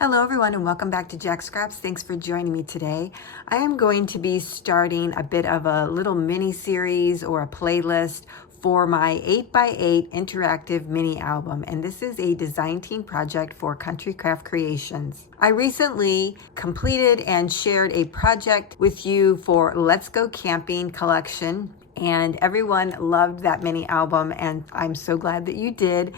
Hello everyone and welcome back to Jacqs. Thanks for joining me today. I am going to be starting a bit of a little mini series or a playlist for my 8x8 interactive mini album, and this is a design team project for Country Craft Creations. I recently completed and shared a project with you for Let's Go Camping Collection, and everyone loved that mini album, and I'm so glad that you did.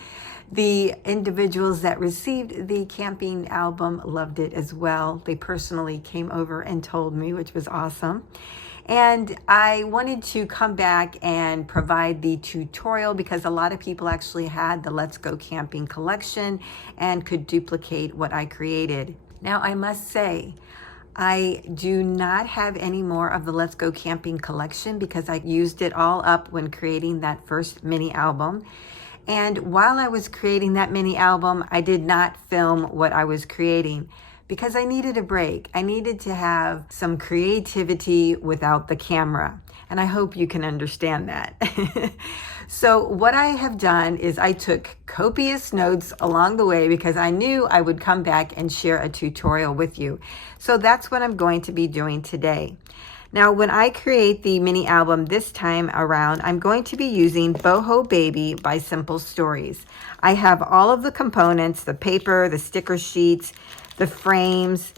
The individuals that received the camping album loved it as well. They personally came over and told me, which was awesome. And I wanted to come back and provide the tutorial because a lot of people actually had the Let's Go Camping collection and could duplicate what I created. Now, I must say, I do not have any more of the Let's Go Camping collection because I used it all up when creating that first mini album. And while I was creating that mini album, I did not film what I was creating because I needed a break. I needed to have some creativity without the camera. And I hope you can understand that. So what I have done is I took copious notes along the way because I knew I would come back and share a tutorial with you. So that's what I'm going to be doing today. Now, when I create the mini album this time around, I'm going to be using Boho Baby by Simple Stories. I have all of the components, the paper, the sticker sheets, the frames,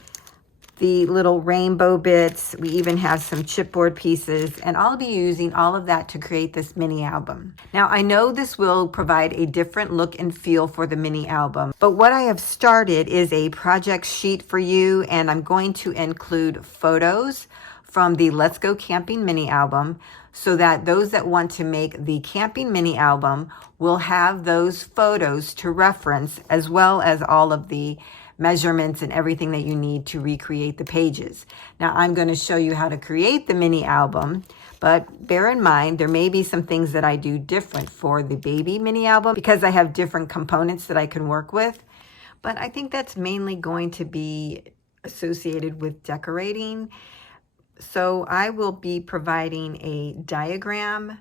the little rainbow bits. We even have some chipboard pieces, and I'll be using all of that to create this mini album. Now, I know this will provide a different look and feel for the mini album, but what I have started is a project sheet for you, and I'm going to include photos from the Let's Go Camping mini album so that those that want to make the camping mini album will have those photos to reference, as well as all of the measurements and everything that you need to recreate the pages. Now, I'm going to show you how to create the mini album, but bear in mind there may be some things that I do different for the baby mini album because I have different components that I can work with. But I think that's mainly going to be associated with decorating. So I will be providing a diagram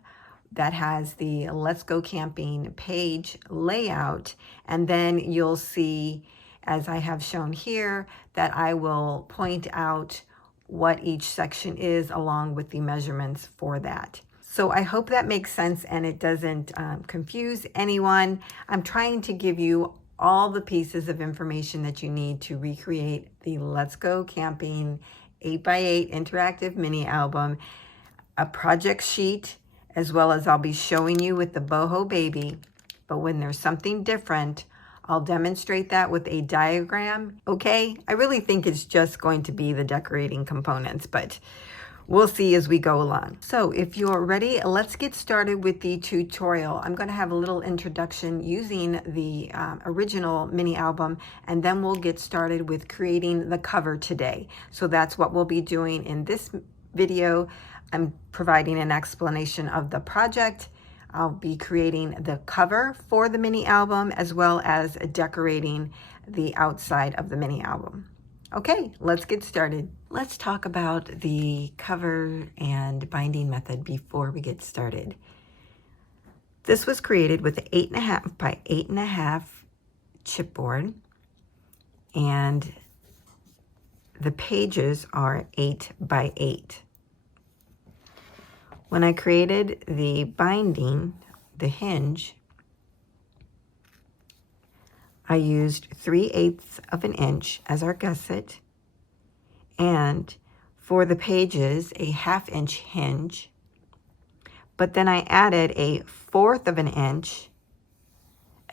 that has the Let's Go Camping page layout, and then you'll see, as I have shown here, that I will point out what each section is along with the measurements for that. So I hope that makes sense and it doesn't confuse anyone. I'm trying to give you all the pieces of information that you need to recreate the Let's Go Camping 8x8 interactive mini album, a project sheet, as well as I'll be showing you with the Boho Baby. But when there's something different, I'll demonstrate that with a diagram. Okay, I really think it's just going to be the decorating components, but we'll see as we go along. So if you're ready, let's get started with the tutorial. I'm going to have a little introduction using the original mini album, and then we'll get started with creating the cover today. So that's what we'll be doing in this video. I'm providing an explanation of the project. I'll be creating the cover for the mini album as well as decorating the outside of the mini album. Okay, let's get started. Let's talk about the cover and binding method before we get started. This was created with an 8.5 by 8.5 chipboard, and the pages are 8 by 8. When I created the binding, the hinge, I used 3/8 of an inch as our gusset, and for the pages, a 1/2 inch hinge, but then I added a 1/4 of an inch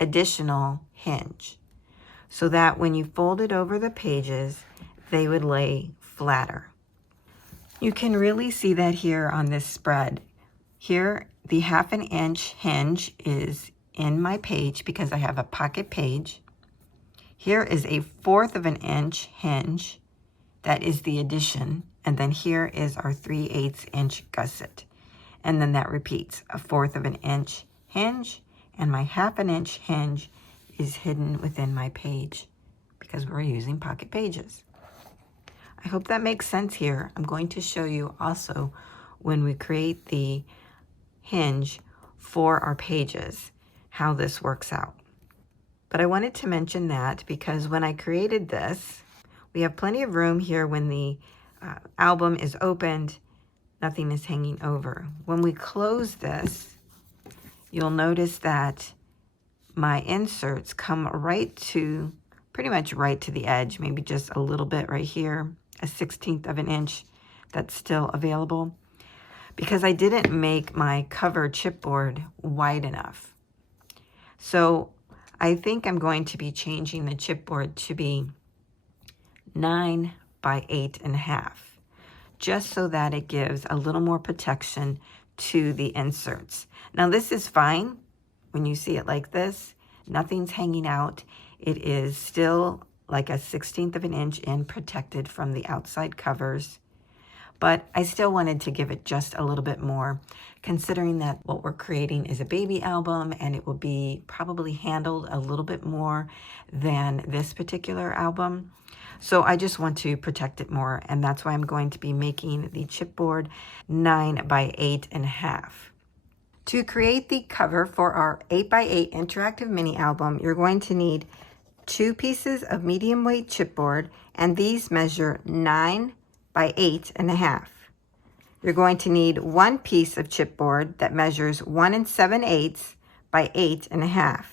additional hinge so that when you folded over the pages, they would lay flatter. You can really see that here on this spread. Here, the 1/2 inch hinge is in my page because I have a pocket page. Here is a 1/4 of an inch hinge. That is the addition. And then here is our 3/8 inch gusset. And then that repeats, a 1/4 of an inch hinge, and my 1/2 inch hinge is hidden within my page because we're using pocket pages. I hope that makes sense here. I'm going to show you also when we create the hinge for our pages how this works out. But I wanted to mention that because when I created this, we have plenty of room here when the album is opened, nothing is hanging over. When we close this, you'll notice that my inserts come pretty much right to the edge, maybe just a little bit right here, a 1/16 of an inch that's still available, because I didn't make my cover chipboard wide enough. So I think I'm going to be changing the chipboard to be 9 by 8.5, just so that it gives a little more protection to the inserts. Now this is fine when you see it like this. Nothing's hanging out. It is still like a 1/16 of an inch and protected from the outside covers. But I still wanted to give it just a little bit more, considering that what we're creating is a baby album and it will be probably handled a little bit more than this particular album. So I just want to protect it more, and that's why I'm going to be making the chipboard 9 by 8.5. To create the cover for our 8 by 8 interactive mini album, you're going to need 2 pieces of medium weight chipboard, and these measure 9 by 8.5. You're going to need 1 piece of chipboard that measures 1 7/8 by 8.5.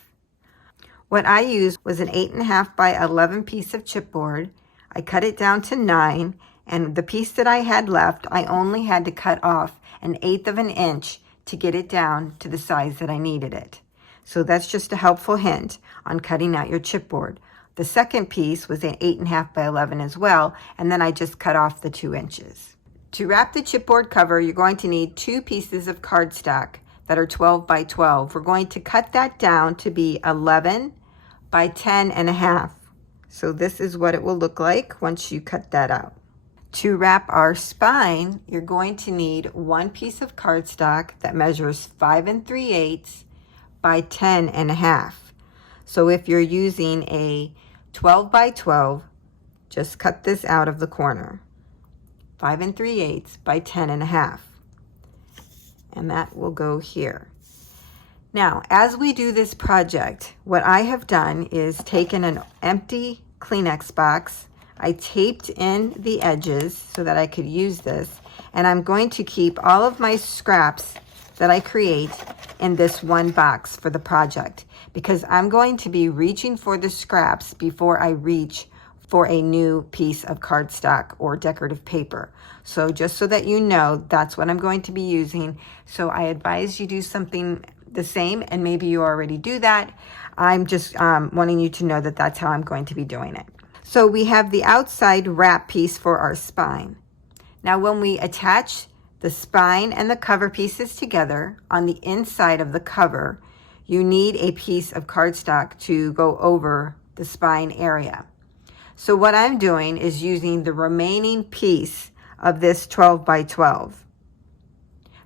What I used was an 8.5 by 11 piece of chipboard. I cut it down to 9, and the piece that I had left, I only had to cut off 1/8 of an inch to get it down to the size that I needed it. So that's just a helpful hint on cutting out your chipboard. The second piece was an 8.5 by 11 as well, and then I just cut off the 2 inches. To wrap the chipboard cover, you're going to need 2 pieces of cardstock that are 12 by 12. We're going to cut that down to be 11 by 10.5. So this is what it will look like once you cut that out. To wrap our spine, you're going to need 1 piece of cardstock that measures 5 3/8 by 10.5. So if you're using a 12 by 12, just cut this out of the corner. 5 3/8 by 10.5. And that will go here. Now, as we do this project, what I have done is taken an empty Kleenex box. I taped in the edges so that I could use this, and I'm going to keep all of my scraps that I create in this one box for the project, because I'm going to be reaching for the scraps before I reach for a new piece of cardstock or decorative paper. So just so that you know, that's what I'm going to be using. So I advise you do something the same, and maybe you already do that. I'm just wanting you to know that that's how I'm going to be doing it. So we have the outside wrap piece for our spine. Now when we attach the spine and the cover pieces together on the inside of the cover, you need a piece of cardstock to go over the spine area. So what I'm doing is using the remaining piece of this 12 by 12.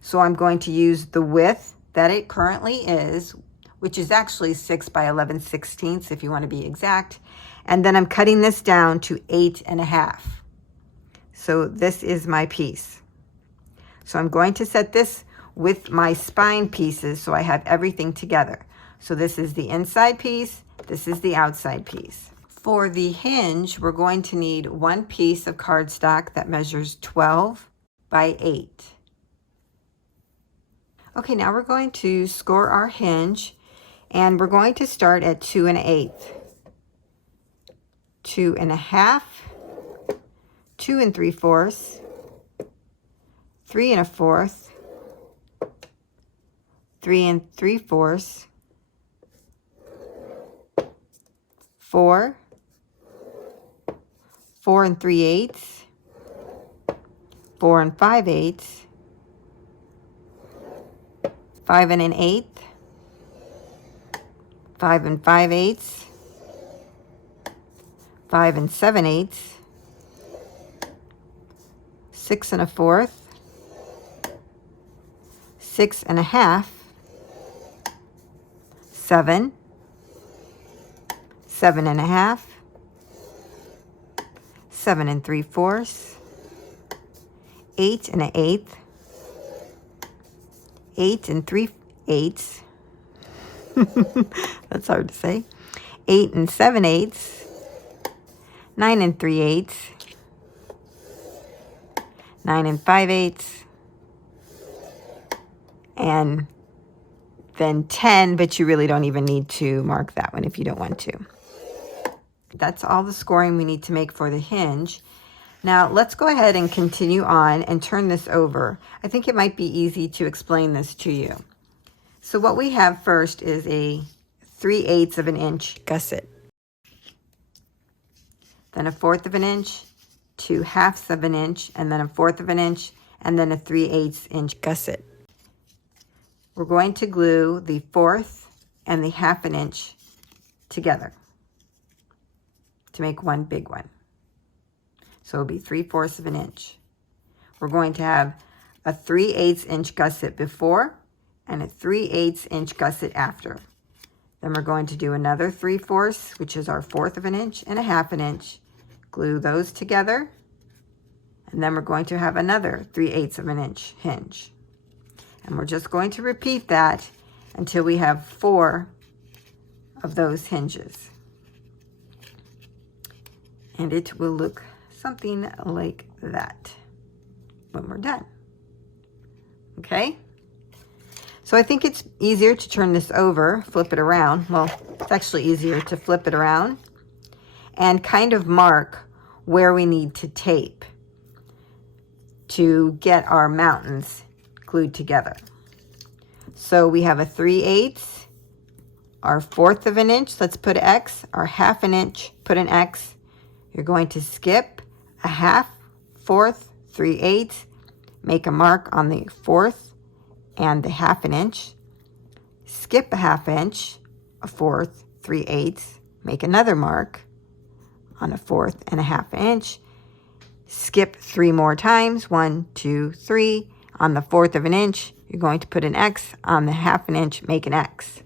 So I'm going to use the width that it currently is, which is actually 6 by 11/16 if you want to be exact. And then I'm cutting this down to 8.5. So this is my piece. So I'm going to set this with my spine pieces so I have everything together. So this is the inside piece, this is the outside piece. For the hinge, we're going to need 1 piece of cardstock that measures 12 by 8. Okay, now we're going to score our hinge, and we're going to start at 2 1/8. 2 1/2, 2 3/4, 3 1/4, 3 3/4, 4, 4 3/8, 4 5/8, 5 1/8, 5 5/8, 5 7/8, 6 1/4, 6 1/2, 7, 7 1/2, 7 3/4, 8 1/8, 8 3/8. That's hard to say. 8 7/8, 9 3/8, 9 5/8, and then 10, but you really don't even need to mark that one if you don't want to. That's all the scoring we need to make for the hinge. Now let's go ahead and continue on and turn this over. I think it might be easy to explain this to you. So what we have first is a 3/8 of an inch gusset, then a 1/4 of an inch, 2/2 of an inch, and then a 1/4 of an inch, and then a 3/8 inch gusset. We're going to glue the 1/4 and the 1/2 an inch together to make one big one. So it'll be 3/4 of an inch. We're going to have a 3/8 inch gusset before and a 3/8 inch gusset after. Then we're going to do another 3/4, which is our 1/4 of an inch, and a 1/2 an inch. Glue those together. And then we're going to have another 3/8 of an inch hinge. And we're just going to repeat that until we have 4 of those hinges. And it will look something like that when we're done. Okay? So I think it's easier to turn this over, flip it around. Well, it's actually easier to flip it around and kind of mark where we need to tape to get our mountains glued together. So we have a 3/8, our 1/4 of an inch, let's put an X, our 1/2 an inch, put an X. You're going to skip a 1/2, 1/4, 3/8, make a mark on the 1/4 and the 1/2 an inch, skip a 1/2 inch, a 1/4, 3/8, make another mark on a 1/4 and a 1/2 inch, skip 3 more times, 1, 2, 3, on the 1/4 of an inch, you're going to put an X on the 1/2 an inch, make an X.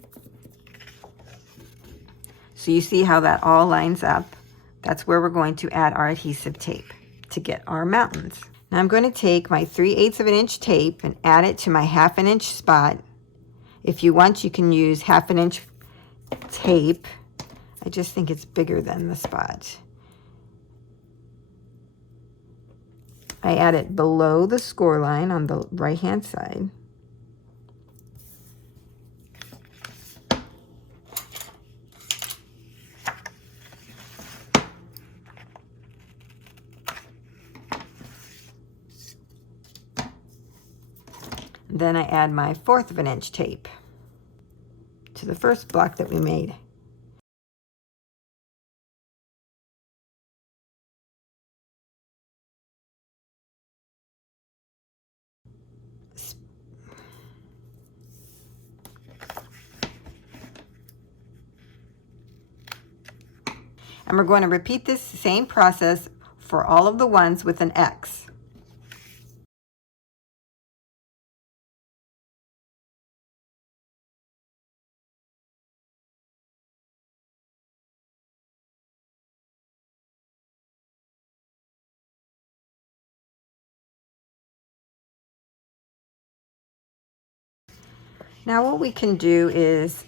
So you see how that all lines up. That's where we're going to add our adhesive tape to get our mountains. Now I'm going to take my 3/8 of an inch tape and add it to my 1/2 an inch spot. If you want, you can use 1/2 an inch tape. I just think it's bigger than the spot. I add it below the score line on the right hand side. Then I add my 1/4 of an inch tape to the first block that we made. And we're going to repeat this same process for all of the ones with an X. Now what we can do is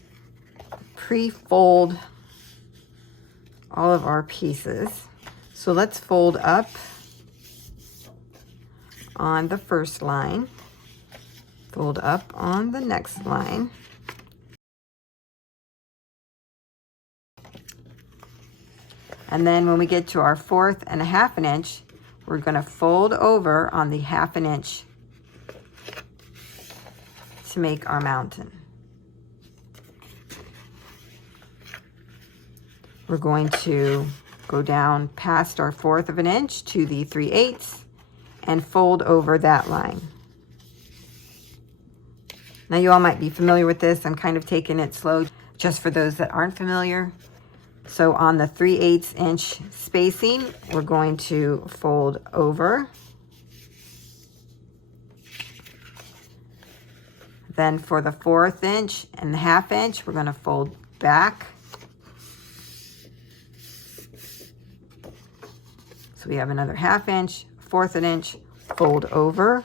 pre-fold all of our pieces. So let's fold up on the first line, fold up on the next line, and then when we get to our 1/4 and a 1/2 an inch, we're going to fold over on the 1/2 an inch to make our mountain. We're going to go down past our 1/4 of an inch to the 3/8 and fold over that line. Now you all might be familiar with this. I'm kind of taking it slow just for those that aren't familiar. So on the 3/8 inch spacing, we're going to fold over. Then for the 1/4 inch and the 1/2 inch, we're going to fold back. So we have another 1/2 inch, 1/4 an inch, fold over.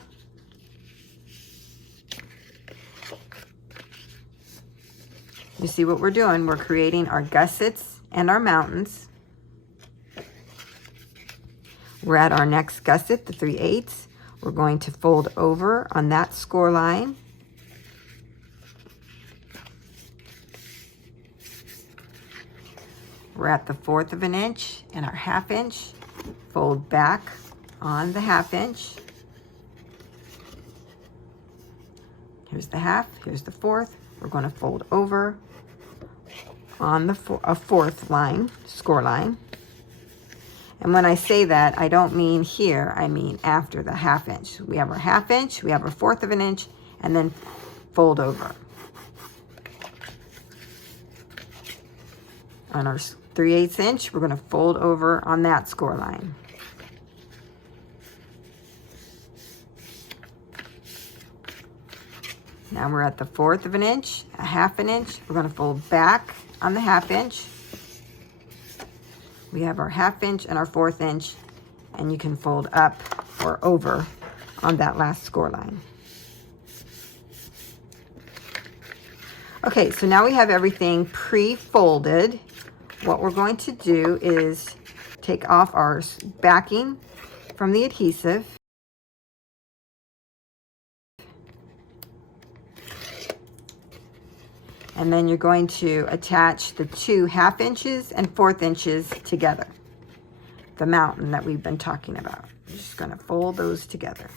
You see what we're doing? We're creating our gussets and our mountains. We're at our next gusset, the 3/8. We're going to fold over on that score line. We're at the 1/4 of an inch and our 1/2 inch. Fold back on the 1/2 inch. Here's the 1/2, here's the 1/4. We're going to fold over on the 4th line, score line. And when I say that, I don't mean here, I mean after the 1/2 inch. We have our 1/2 inch, we have our 1/4 of an inch, and then fold over. On our 3/8 inch, we're going to fold over on that score line. Now we're at the 1/4 of an inch, a 1/2 an inch. We're going to fold back on the 1/2 inch. We have our 1/2 inch and our 1/4 inch, and you can fold up or over on that last score line. Okay, so now we have everything pre-folded. What we're going to do is take off our backing from the adhesive. And then you're going to attach the 2 1/2 inches and 1/4 inches together. The mountain that we've been talking about. You're just going to fold those together.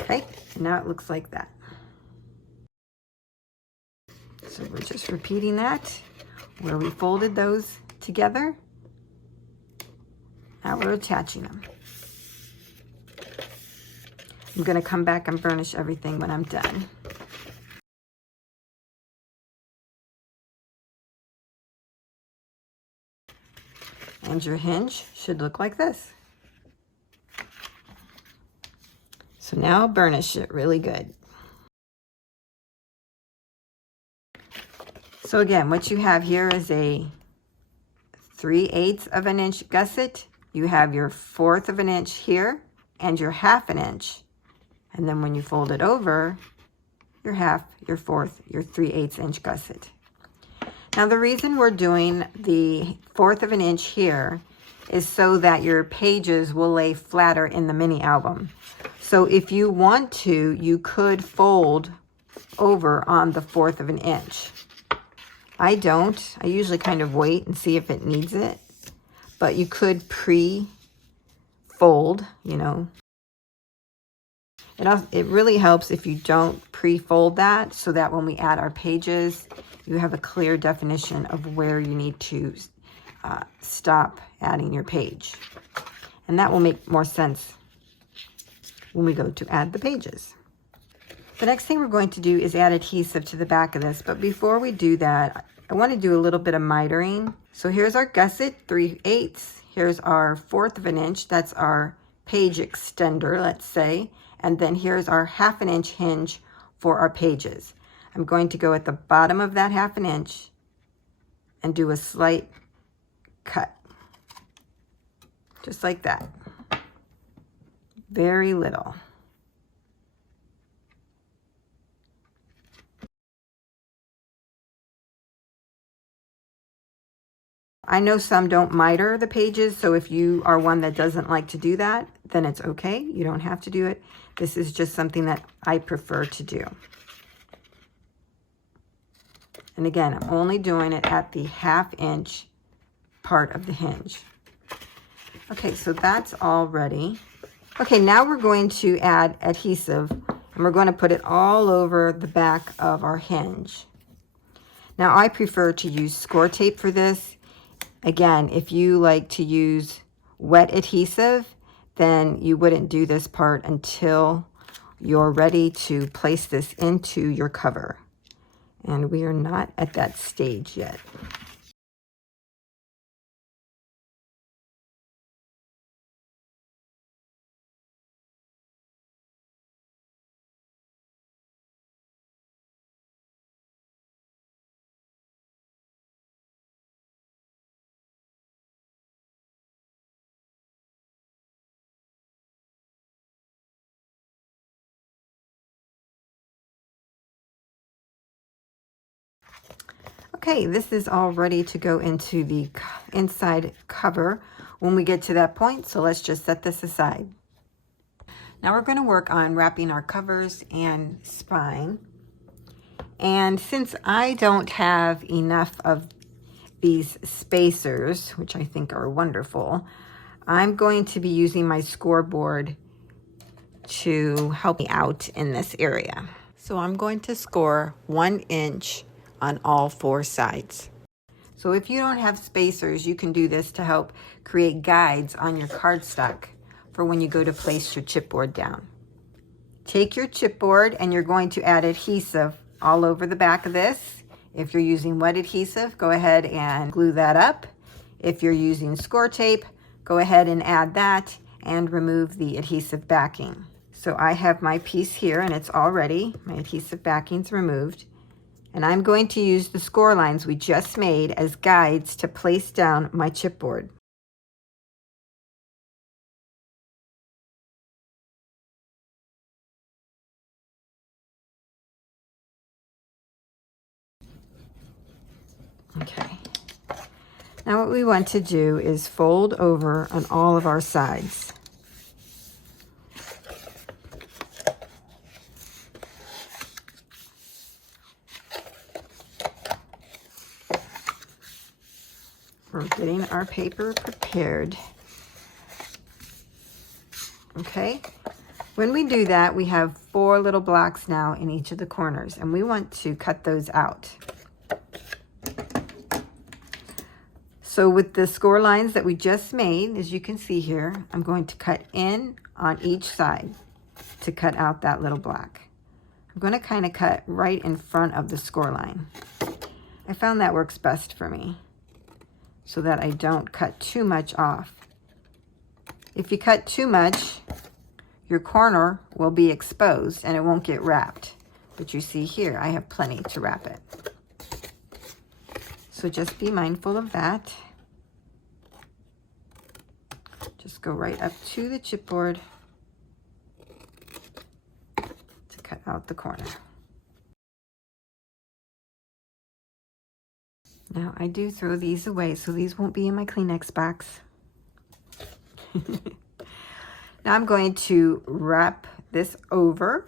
Okay, and now it looks like that. So we're just repeating that where we folded those together. Now we're attaching them. I'm going to come back and burnish everything when I'm done. And your hinge should look like this. So now burnish it really good. So again, what you have here is a 3/8 of an inch gusset. You have your 1/4 of an inch here and your 1/2 an inch. And then when you fold it over, your 1/2, your 1/4, your 3/8 inch gusset. Now the reason we're doing the 1/4 of an inch here is so that your pages will lay flatter in the mini album. So if you want to, you could fold over on the 1/4 of an inch. I don't. I usually kind of wait and see if it needs it. But you could pre-fold, you know. It really helps if you don't pre-fold that, so that when we add our pages, you have a clear definition of where you need to stop adding your page. And that will make more sense when we go to add the pages. The next thing we're going to do is add adhesive to the back of this. But before we do that, I want to do a little bit of mitering. So here's our gusset, 3/8. Here's our 1/4 of an inch. That's our page extender, let's say. And then here's our 1/2 an inch hinge for our pages. I'm going to go at the bottom of that 1/2 an inch and do a slight cut. Just like that. Very little. I know some don't miter the pages, so if you are one that doesn't like to do that, then it's okay. You don't have to do it. This is just something that I prefer to do. And again, I'm only doing it at the 1/2 inch part of the hinge. Okay, so that's all ready. Okay, now we're going to add adhesive, and we're going to put it all over the back of our hinge. Now, I prefer to use score tape for this. Again, if you like to use wet adhesive, then you wouldn't do this part until you're ready to place this into your cover. And we are not at that stage yet. Okay, this is all ready to go into the inside cover when we get to that point, so let's just set this aside. Now we're going to work on wrapping our covers and spine. And since I don't have enough of these spacers, which I think are wonderful, I'm going to be using my scoreboard to help me out in this area. So I'm going to score 1 inch on all 4 sides. So if you don't have spacers, you can do this to help create guides on your cardstock for when you go to place your chipboard down. Take your chipboard and you're going to add adhesive all over the back of this. If you're using wet adhesive, go ahead and glue that up. If you're using score tape, go ahead and add that and remove the adhesive backing. So I have my piece here and it's all ready. My adhesive backing's removed. And I'm going to use the score lines we just made as guides to place down my chipboard. Okay. Now what we want to do is fold over on all of our sides. We're getting our paper prepared. Okay, when we do that, we have 4 little blocks now in each of the corners, and we want to cut those out. So with the score lines that we just made, as you can see here, I'm going to cut in on each side to cut out that little block. I'm going to kind of cut right in front of the score line. I found that works best for me, so that I don't cut too much off. If you cut too much, your corner will be exposed and it won't get wrapped. But you see here, I have plenty to wrap it. So just be mindful of that. Just go right up to the chipboard to cut out the corner. Now I do throw these away, so these won't be in my Kleenex box. Now I'm going to wrap this over.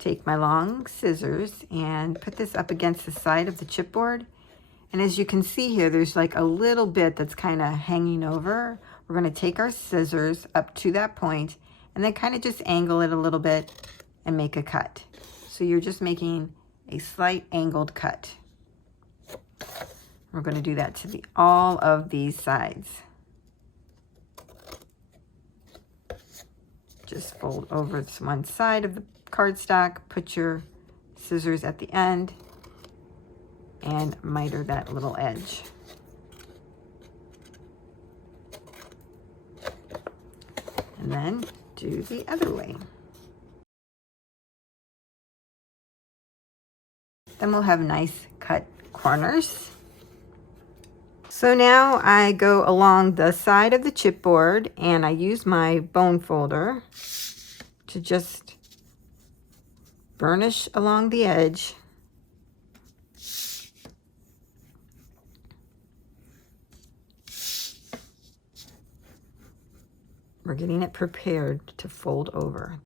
Take my long scissors and put this up against the side of the chipboard. And as you can see here, there's like a little bit that's kind of hanging over. We're going to take our scissors up to that point and then kind of just angle it a little bit and make a cut. So you're just making a slight angled cut. We're going to do that to all of these sides. Just fold over this one side of the cardstock, put your scissors at the end, and miter that little edge. And then do the other way. Then we'll have nice cut corners. So now I go along the side of the chipboard and I use my bone folder to just burnish along the edge. We're getting it prepared to fold over.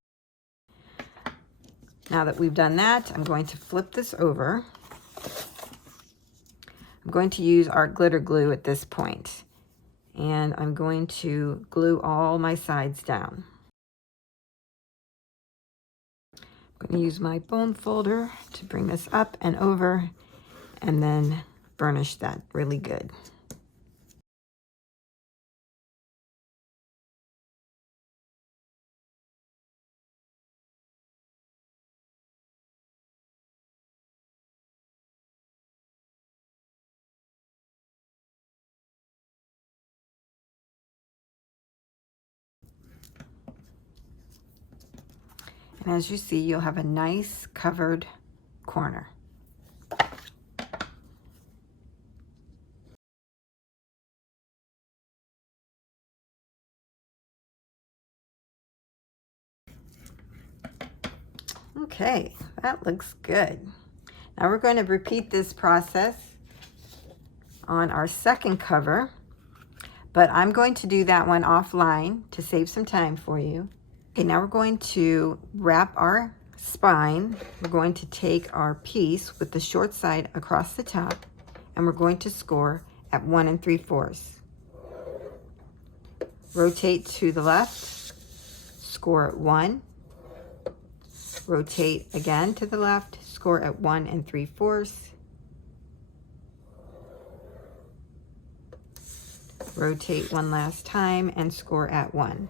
Now that we've done that, I'm going to flip this over. I'm going to use our glitter glue at this point, and I'm going to glue all my sides down. I'm going to use my bone folder to bring this up and over and then burnish that really good. And as you see, you'll have a nice covered corner. Okay, that looks good. Now we're going to repeat this process on our second cover, but I'm going to do that one offline to save some time for you. Okay, now we're going to wrap our spine. We're going to take our piece with the short side across the top, and we're going to score at 1 3/4. Rotate to the left, score at 1. Rotate again to the left, score at 1 3/4. Rotate one last time and score at 1.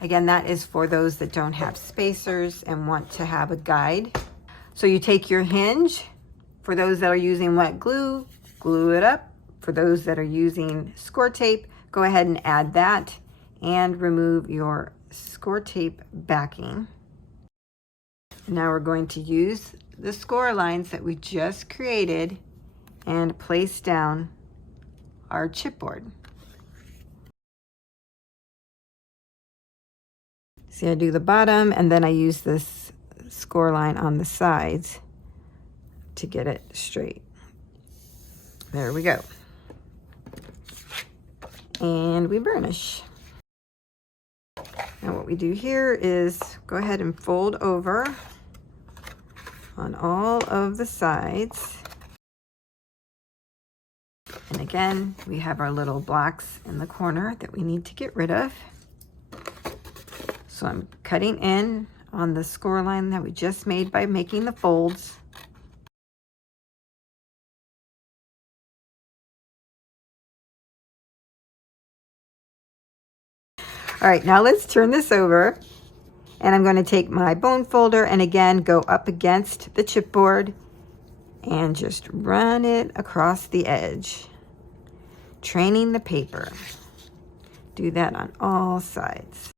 Again, that is for those that don't have spacers and want to have a guide. So you take your hinge. For those that are using wet glue, glue it up. For those that are using score tape, go ahead and add that and remove your score tape backing. Now we're going to use the score lines that we just created and place down our chipboard. See, I do the bottom and then I use this score line on the sides to get it straight. There we go. And we burnish. Now what we do here is go ahead and fold over on all of the sides. And again, we have our little blocks in the corner that we need to get rid of. So I'm cutting in on the score line that we just made by making the folds. All right, now let's turn this over. And I'm going to take my bone folder and again go up against the chipboard and just run it across the edge, training the paper. Do that on all sides.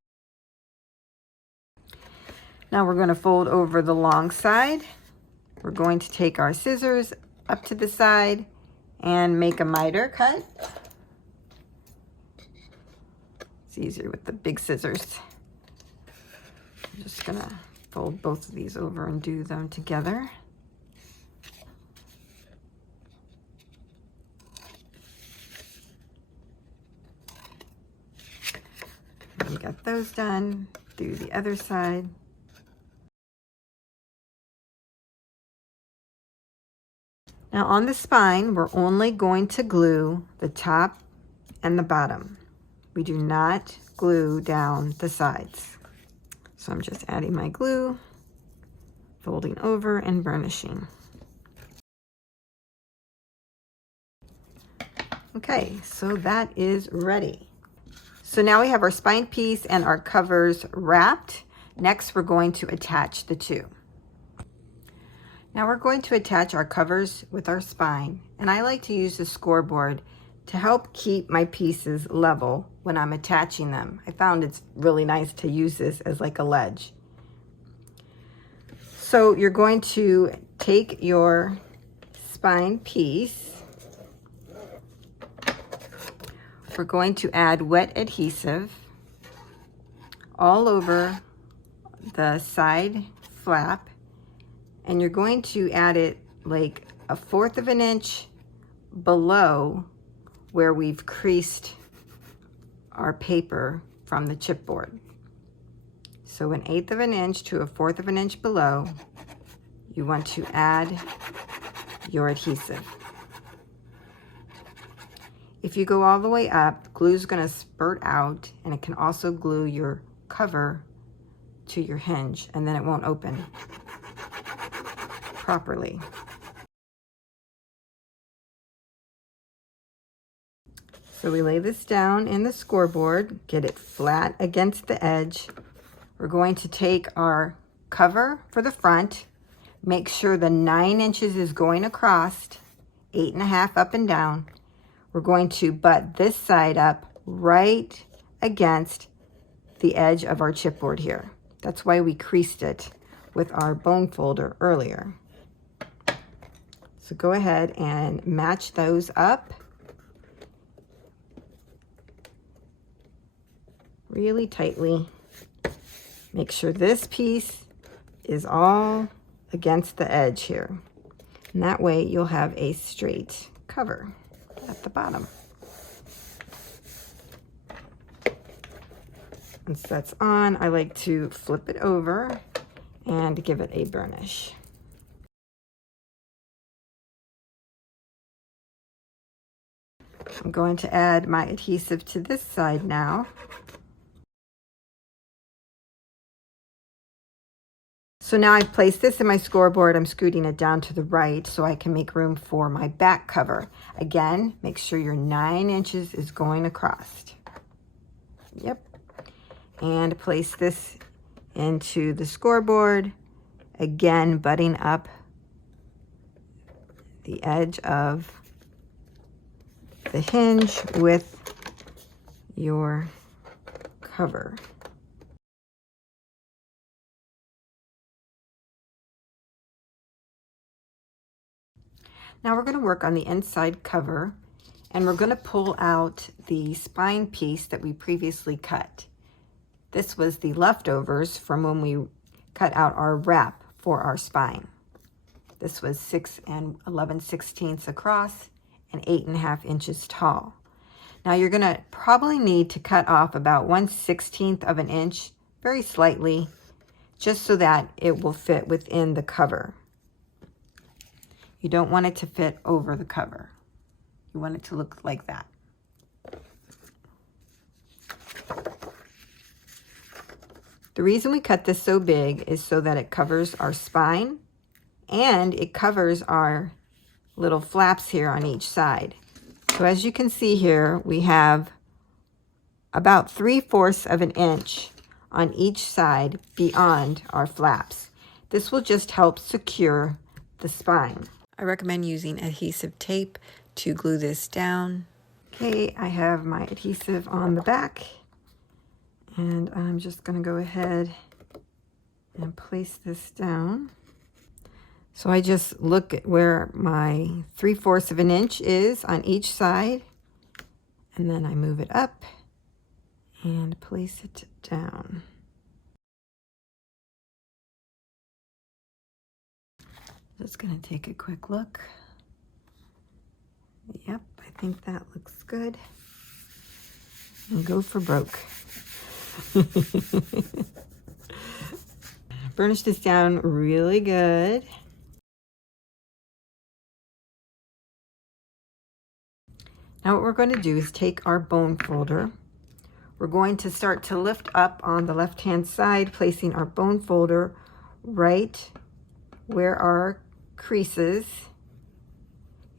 Now we're going to fold over the long side. We're going to take our scissors up to the side and make a miter cut. It's easier with the big scissors. I'm just going to fold both of these over and do them together. We got those done. Do the other side. Now on the spine, we're only going to glue the top and the bottom. We do not glue down the sides. So I'm just adding my glue, folding over and burnishing. Okay, so that is ready. So now we have our spine piece and our covers wrapped. Next, we're going to attach the two. Now we're going to attach our covers with our spine, and I like to use the scoreboard to help keep my pieces level when I'm attaching them. I found it's really nice to use this as like a ledge. So you're going to take your spine piece. We're going to add wet adhesive all over the side flap. And you're going to add it like 1/4 of an inch below where we've creased our paper from the chipboard. So 1/8 of an inch to 1/4 of an inch below, you want to add your adhesive. If you go all the way up, glue is going to spurt out, and it can also glue your cover to your hinge, and then it won't open properly. So we lay this down in the scoreboard, get it flat against the edge. We're going to take our cover for the front, make sure the 9 inches is going across, 8.5 up and down. We're going to butt this side up right against the edge of our chipboard here. That's why we creased it with our bone folder earlier. So go ahead and match those up really tightly. Make sure this piece is all against the edge here. And that way you'll have a straight cover at the bottom. Once that's on, I like to flip it over and give it a burnish. I'm going to add my adhesive to this side now. So now I've placed this in my scoreboard. I'm scooting it down to the right so I can make room for my back cover. Again, make sure your 9 inches is going across. Yep. And place this into the scoreboard. Again, butting up the edge of the hinge with your cover. Now we're going to work on the inside cover, and we're going to pull out the spine piece that we previously cut. This was the leftovers from when we cut out our wrap for our spine. This was 6 11/16 across and 8.5 inches tall. Now you're going to probably need to cut off about 1/16 of an inch, very slightly, just so that it will fit within the cover. You don't want it to fit over the cover. You want it to look like that. The reason we cut this so big is so that it covers our spine and it covers our little flaps here on each side. So as you can see here, we have about 3/4 of an inch on each side beyond our flaps. This will just help secure the spine. I recommend using adhesive tape to glue this down. Okay, I have my adhesive on the back, and I'm just going to go ahead and place this down. So I just look at where my 3/4 of an inch is on each side, and then I move it up and place it down. Just going to take a quick look. Yep, I think that looks good. And go for broke. Burnish this down really good. Now what we're going to do is take our bone folder. We're going to start to lift up on the left-hand side, placing our bone folder right where our creases,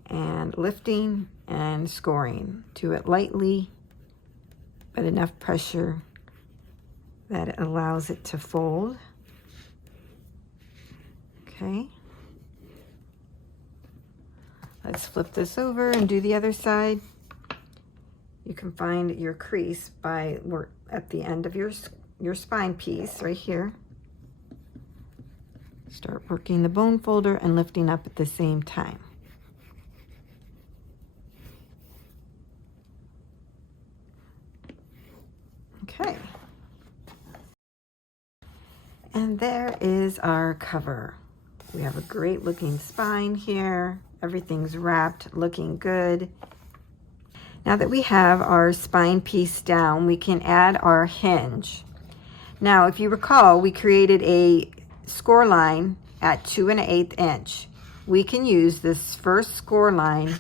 and lifting and scoring to it lightly, but enough pressure that it allows it to fold. Okay. Let's flip this over and do the other side. You can find your crease by at the end of your spine piece right here. Start working the bone folder and lifting up at the same time. Okay. And there is our cover. We have a great looking spine here. Everything's wrapped, looking good. Now that we have our spine piece down, we can add our hinge. Now, if you recall, we created a score line at 2 1/8 inch. We can use this first score line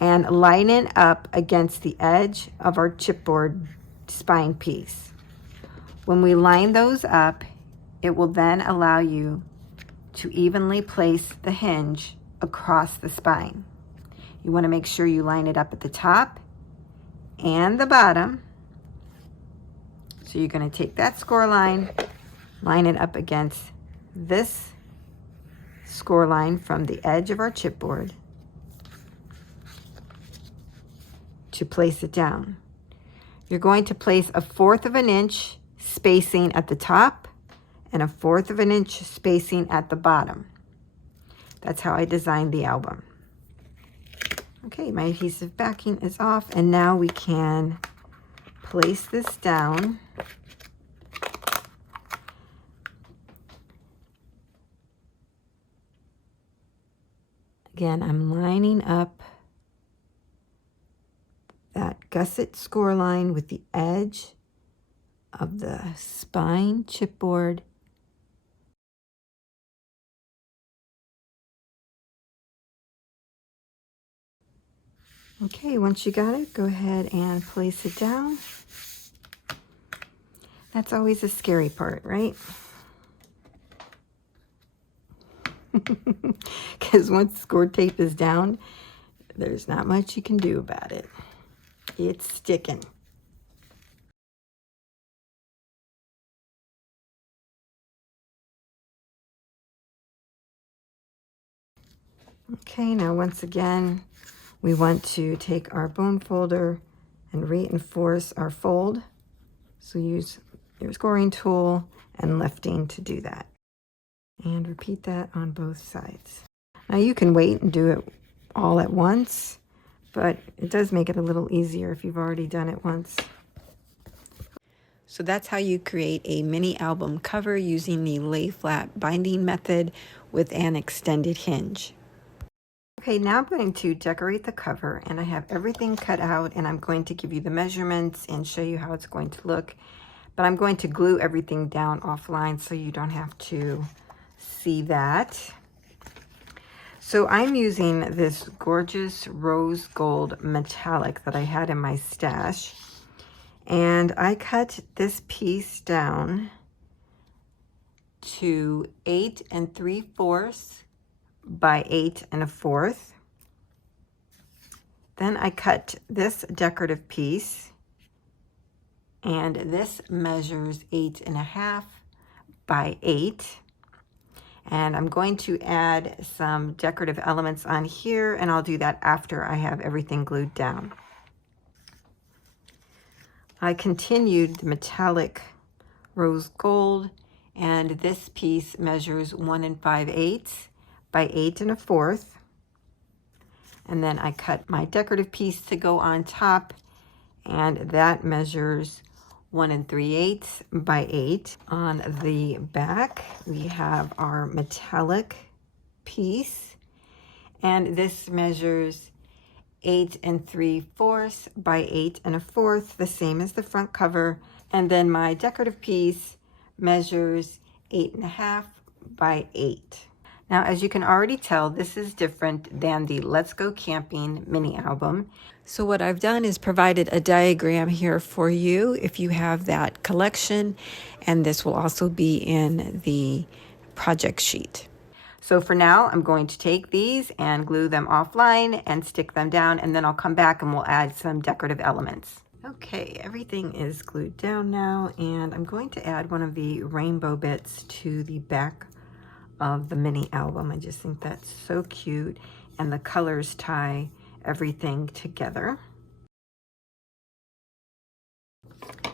and line it up against the edge of our chipboard spine piece. When we line those up, it will then allow you to evenly place the hinge across the spine. You want to make sure you line it up at the top and the bottom. So you're going to take that score line, line it up against this score line from the edge of our chipboard to place it down. You're going to place 1/4 of an inch spacing at the top and 1/4 of an inch spacing at the bottom. That's how I designed the album. Okay, my adhesive backing is off, and now we can place this down. Again, I'm lining up that gusset score line with the edge of the spine chipboard. Okay, once you got it, go ahead and place it down. That's always the scary part, right? Because once score tape is down, there's not much you can do about it. It's sticking. Okay, now once again, we want to take our bone folder and reinforce our fold. So use your scoring tool and lifting to do that. And repeat that on both sides. Now you can wait and do it all at once, but it does make it a little easier if you've already done it once. So that's how you create a mini album cover using the lay flat binding method with an extended hinge. Okay, now I'm going to decorate the cover, and I have everything cut out, and I'm going to give you the measurements and show you how it's going to look. But I'm going to glue everything down offline so you don't have to see that. So I'm using this gorgeous rose gold metallic that I had in my stash. And I cut this piece down to 8 3/4 by 8 1/4. Then I cut this decorative piece, and this measures 8 1/2 by 8. And I'm going to add some decorative elements on here, and I'll do that after I have everything glued down. I continued the metallic rose gold, and this piece measures 1 5/8 by 8 1/4. And then I cut my decorative piece to go on top, and that measures 1 3/8 by 8. On the back, we have our metallic piece, and this measures 8 3/4 by 8 1/4, the same as the front cover. And then my decorative piece measures 8 1/2 by 8. Now, as you can already tell, this is different than the Let's Go Camping mini album. So what I've done is provided a diagram here for you if you have that collection, and this will also be in the project sheet. So for now, I'm going to take these and glue them offline and stick them down, and then I'll come back and we'll add some decorative elements. Okay, everything is glued down now, and I'm going to add one of the rainbow bits to the back of the mini album. I just think that's so cute, and the colors tie everything together.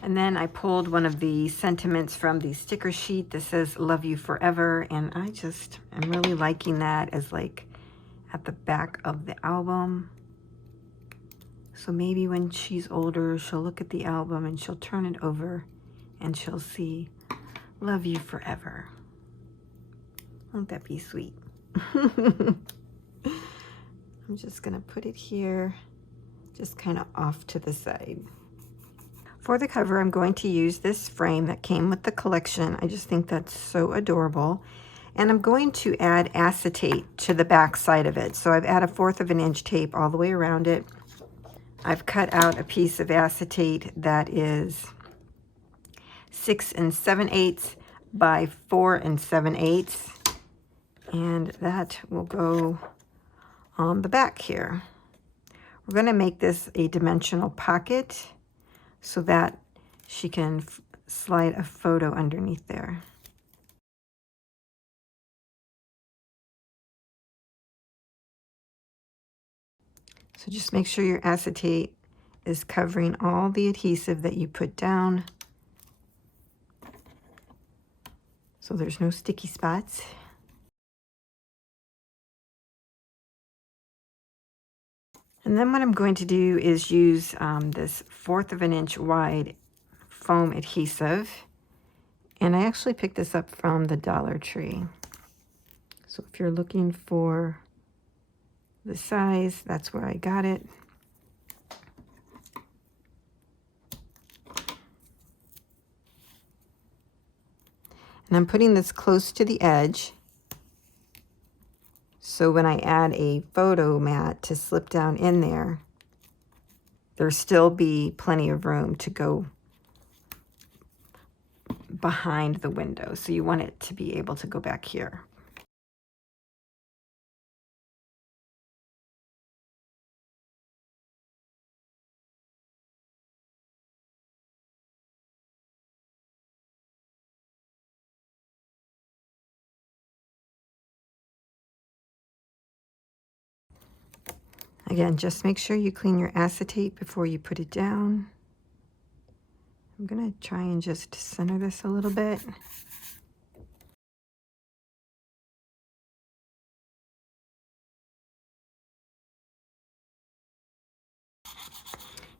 And then I pulled one of the sentiments from the sticker sheet that says love you forever, and I just am really liking that as like at the back of the album. So maybe when she's older, she'll look at the album and she'll turn it over and she'll see love you forever. Won't that be sweet? I'm just gonna put it here, just kind of off to the side. For the cover, I'm going to use this frame that came with the collection. I just think that's so adorable. And I'm going to add acetate to the back side of it. So I've added 1/4 inch tape all the way around it. I've cut out a piece of acetate that is 6 7/8 by 4 7/8. And that will go on the back here. We're going to make this a dimensional pocket so that she can slide a photo underneath there. So just make sure your acetate is covering all the adhesive that you put down, so there's no sticky spots. And then what I'm going to do is use this 1/4 inch wide foam adhesive. And I actually picked this up from the Dollar Tree. So if you're looking for the size. That's where I got it. And I'm putting this close to the edge, so when I add a photo mat to slip down in there, there'll still be plenty of room to go behind the window. So you want it to be able to go back here. Again, just make sure you clean your acetate before you put it down. I'm going to try and just center this a little bit.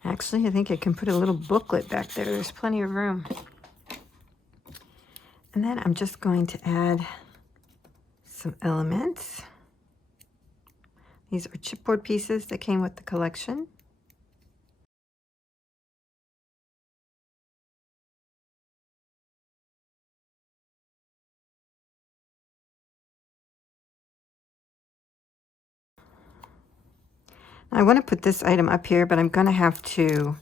Actually, I think I can put a little booklet back there. There's plenty of room. And then I'm just going to add some elements. These are chipboard pieces that came with the collection. I want to put this item up here, but I'm going to have to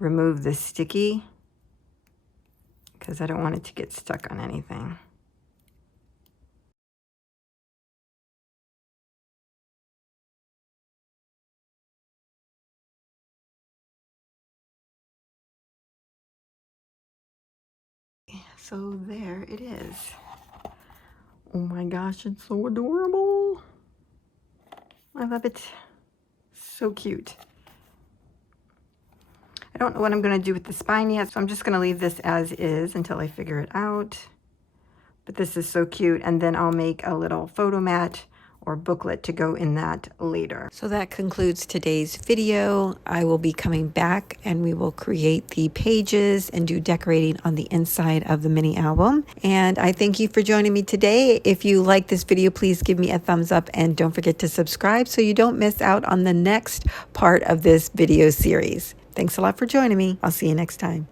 remove the sticky because I don't want it to get stuck on anything. So there it is. Oh my gosh, it's so adorable. I love it. So cute. I don't know what I'm going to do with the spine yet, so I'm just going to leave this as is until I figure it out. But this is so cute, and then I'll make a little photo mat or booklet to go in that later. So that concludes today's video. I will be coming back and we will create the pages and do decorating on the inside of the mini album. And I thank you for joining me today. If you like this video, please give me a thumbs up and don't forget to subscribe so you don't miss out on the next part of this video series. Thanks a lot for joining me. I'll see you next time.